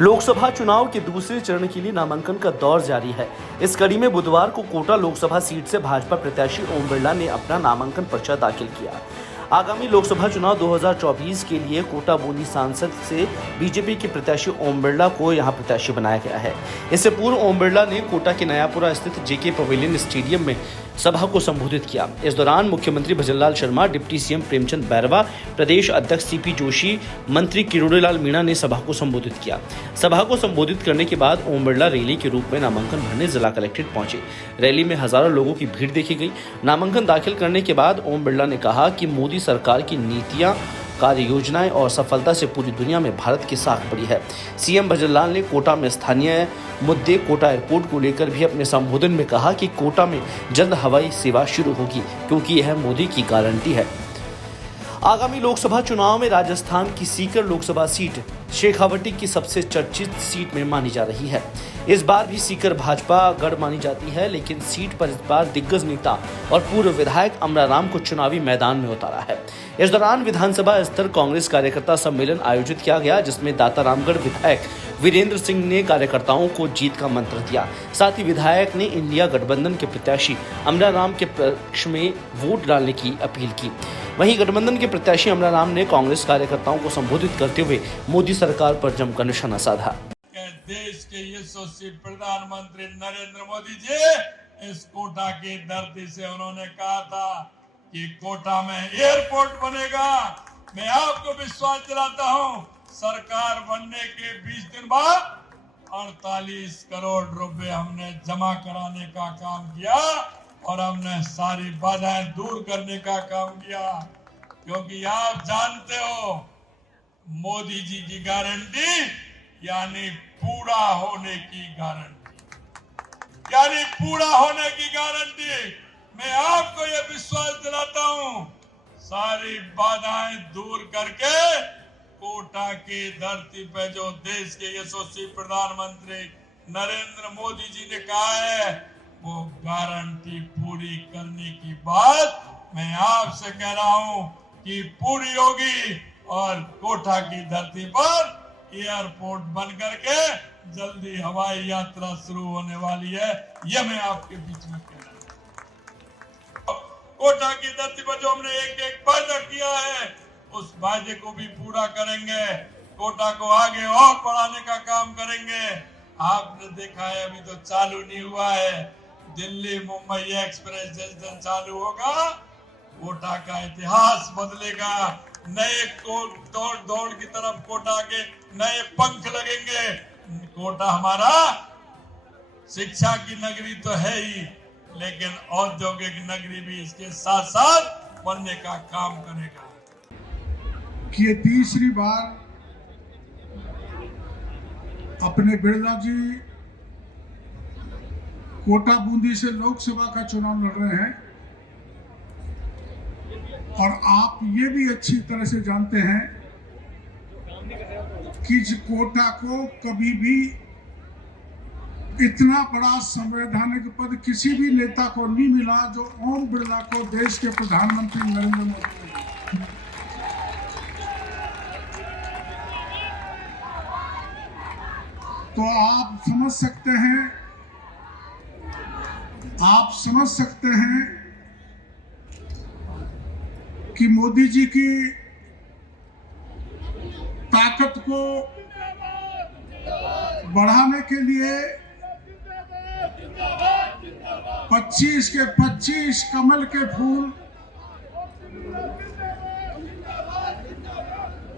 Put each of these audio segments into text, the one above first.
लोकसभा चुनाव के दूसरे चरण के लिए नामांकन का दौर जारी है। इस कड़ी में बुधवार को कोटा लोकसभा सीट से भाजपा प्रत्याशी ओम बिरला ने अपना नामांकन पर्चा दाखिल किया। आगामी लोकसभा चुनाव 2024 के लिए कोटा बूंदी सांसद से बीजेपी के प्रत्याशी ओम बिरला को यहां प्रत्याशी बनाया गया है। इससे पूर्व ओम बिरला ने कोटा के नयापुरा स्थित जेके पवेलियन स्टेडियम में सभा को संबोधित किया। इस दौरान मुख्यमंत्री भजनलाल शर्मा, डिप्टी सीएम प्रेमचंद बैरवा, प्रदेश अध्यक्ष सीपी जोशी, मंत्री किरोड़ीलाल मीणा ने सभा को संबोधित किया। सभा को संबोधित करने के बाद ओम बिरला रैली के रूप में नामांकन भरने जिला कलेक्ट्रेट पहुंचे। रैली में हजारों लोगों की भीड़ देखी गई। नामांकन दाखिल करने के बाद ओम बिरला ने कहा कि मोदी सरकार की नीतियां, कार्य योजनाएं और सफलता से पूरी दुनिया में भारत की साख बढ़ी है। सीएम भजनलाल ने कोटा में स्थानीय मुद्दे कोटा एयरपोर्ट को लेकर भी अपने संबोधन में कहा कि कोटा में जल्द हवाई सेवा शुरू होगी, क्योंकि यह मोदी की गारंटी है। आगामी लोकसभा चुनाव में राजस्थान की सीकर लोकसभा सीट शेखावटी की सबसे चर्चित सीट में मानी जा रही है। इस बार भी सीकर भाजपा गढ़ मानी जाती है, लेकिन सीट पर इस बार दिग्गज नेता और पूर्व विधायक अमराराम को चुनावी मैदान में उतारा है। इस दौरान विधानसभा स्तर कांग्रेस कार्यकर्ता सम्मेलन आयोजित किया गया, जिसमें दातारामगढ़ विधायक वीरेंद्र सिंह ने कार्यकर्ताओं को जीत का मंत्र दिया। साथ ही विधायक ने इंडिया गठबंधन के प्रत्याशी अमराराम के पक्ष में वोट डालने की अपील की। वहीं गठबंधन के प्रत्याशी अमराराम ने कांग्रेस कार्यकर्ताओं को संबोधित करते हुए मोदी सरकार पर जमकर निशाना साधा। देश के यशस्वी प्रधानमंत्री नरेंद्र मोदी जी इस कोटा की धरती से उन्होंने कहा था कि कोटा में एयरपोर्ट बनेगा। मैं आपको विश्वास दिलाता हूं, सरकार बनने के 20 दिन बाद 48 करोड़ रुपए हमने जमा कराने का काम किया और हमने सारी बाधाएं दूर करने का काम किया, क्योंकि आप जानते हो मोदी जी की गारंटी यानी पूरा होने की गारंटी, यानी पूरा होने की गारंटी। मैं आपको यह विश्वास दिलाता हूं, सारी बाधाएं दूर करके कोटा की धरती पे जो देश के यशस्वी प्रधानमंत्री नरेंद्र मोदी जी ने कहा है, वो गारंटी पूरी करने की बात मैं आपसे कह रहा हूं कि पूरी होगी और कोटा की धरती पर एयरपोर्ट बन करके जल्दी हवाई यात्रा शुरू होने वाली है। यह मैं आपके बीच में कह रहा हूं। कोटा की धरती पर जो हमने एक वायदा किया है, उस वायदे को भी पूरा करेंगे। कोटा को आगे और बढ़ाने का काम करेंगे। आपने देखा है, अभी तो चालू नहीं हुआ है। दिल्ली मुंबई एक्सप्रेस जिस दिन चालू होगा, कोटा का इतिहास बदलेगा। नए दौड़ की तरफ कोटा के नए पंख लगेंगे। कोटा हमारा शिक्षा की नगरी तो है ही, लेकिन औद्योगिक नगरी भी इसके साथ साथ बनने का काम करेगा। कि ये तीसरी बार अपने बिरला जी कोटा बूंदी से लोकसभा का चुनाव लड़ रहे हैं, और आप ये भी अच्छी तरह से जानते हैं कि कोटा को कभी भी इतना बड़ा संवैधानिक पद किसी भी नेता को नहीं मिला जो ओम बिरला को देश के प्रधानमंत्री नरेंद्र मोदी ने। तो आप समझ सकते हैं कि मोदी जी की ताकत को बढ़ाने के लिए 25 के 25 कमल के फूल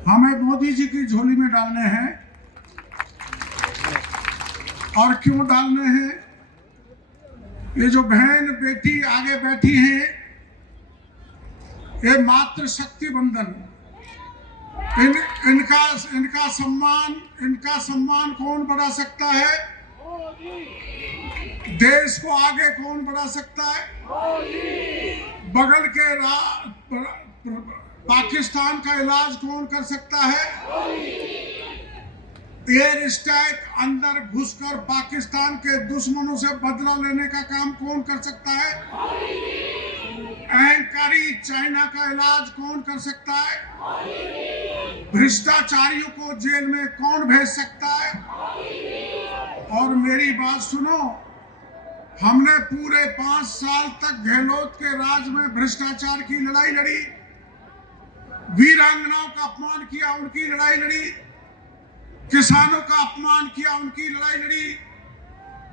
हमें मोदी जी की झोली में डालने हैं। और क्यों डालने हैं? ये जो बहन बेटी आगे बैठी हैं, ये मातृ शक्ति बंधन, इनका सम्मान कौन बढ़ा सकता है? देश को आगे कौन बढ़ा सकता है? बगल के पाकिस्तान का इलाज कौन कर सकता है? एयर स्ट्राइक अंदर घुसकर पाकिस्तान के दुश्मनों से बदला लेने का काम कौन कर सकता है? अहंकारी चाइना का इलाज कौन कर सकता है? भ्रष्टाचारियों को जेल में कौन भेज सकता है? और मेरी बात सुनो, हमने पूरे 5 साल तक गहलोत के राज में भ्रष्टाचार की लड़ाई लड़ी, वीरांगनाओं का अपमान किया, उनकी लड़ाई लड़ी, किसानों का अपमान किया, उनकी लड़ाई लड़ी,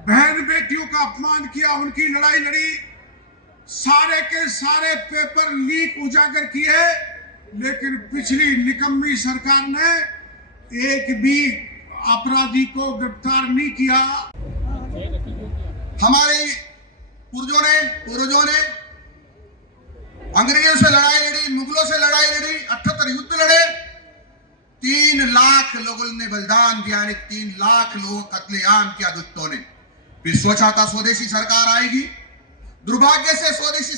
बहन बेटियों का अपमान किया, उनकी लड़ाई लड़ी, सारे के सारे पेपर लीक उजागर किए, लेकिन पिछली निकम्मी सरकार ने एक भी अपराधी को गिरफ्तार नहीं किया। हमारे पूर्वजों ने अंग्रेजों से लड़ाई लड़ी, मुगलों से लड़ाई लड़ी, 78 युद्ध लड़े, 3 लाख लोगों ने बलिदान दिया, 3 लाख लोगों कत्लेआम किया दुष्टों ने। फिर सोचा था स्वदेशी सरकार आएगी, सौभाग्य से स्वदेशी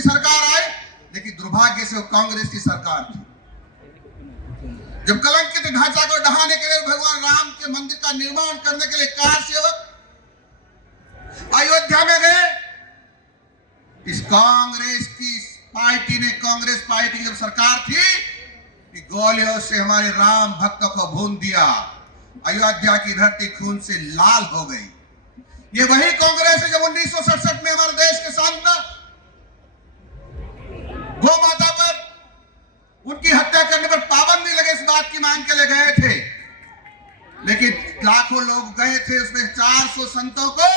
सरकार आए, लेकिन दुर्भाग्य से वो कांग्रेस की सरकार थी। जब कलंकित ढांचा को ढहाने के लिए भगवान राम के मंदिर का निर्माण करने के लिए कार सेवक अयोध्या में गए, इस कांग्रेस पार्टी जब सरकार थी, गोलियों से हमारे राम भक्तों को भून दिया, अयोध्या की धरती खून से लाल हो गई। ये वही कांग्रेस है जब 1967 में हमारे देश के सामने गौ माता पर उनकी हत्या करने पर पाबंदी लगे, इस बात की मांग के लिए गए थे, लेकिन लाखों लोग गए थे, उसमें 400 संतों को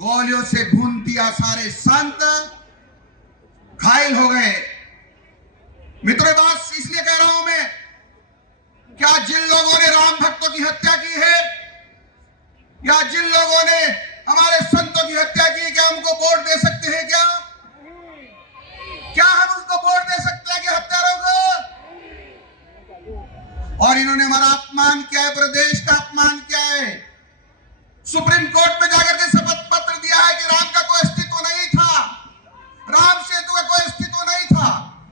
गोलियों से भून दिया, सारे संत घायल हो गए। मित्रों, बात इसलिए कह रहा हूं मैं, क्या जिन लोगों ने राम भक्तों की हत्या की है या जिन लोगों ने हमारे संतों की हत्या की, क्या हमको वोट दे सकते हैं? क्या हम उनको वोट दे सकते हैं कि हत्यारों को? और इन्होंने हमारा अपमान किया है, प्रदेश का अपमान किया है। सुप्रीम कोर्ट में जाकर के शपथ पत्र दिया है कि राम का कोई अस्तित्व नहीं था, राम सेतु का कोई अस्तित्व नहीं था।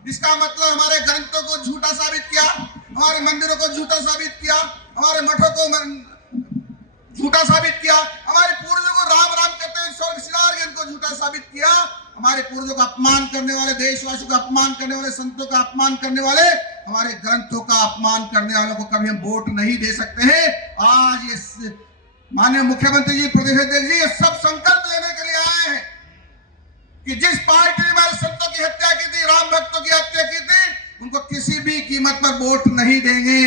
इसका मतलब हमारे ग्रंथों को झूठा साबित किया, हमारे मंदिरों को झूठा साबित किया, हमारे मठों को झूठा साबित किया, हमारे पूर्वजों को राम राम करते हुए स्वर्ग सिधार के उनको झूठा साबित किया। हमारे पूर्वजों का अपमान करने वाले, देशवासियों का अपमान करने वाले, संतों का अपमान करने वाले, हमारे ग्रंथों का अपमान करने वालों को कभी हम वोट नहीं दे सकते हैं। आज ये माननीय मुख्यमंत्री जी, प्रदेश अध्यक्ष जी, ये सब संकल्प लेने के लिए आए हैं कि जिस पार्टी ने हमारे संतों की हत्या की थी, राम भक्तों की हत्या की थी, उनको किसी भी कीमत पर वोट नहीं देंगे।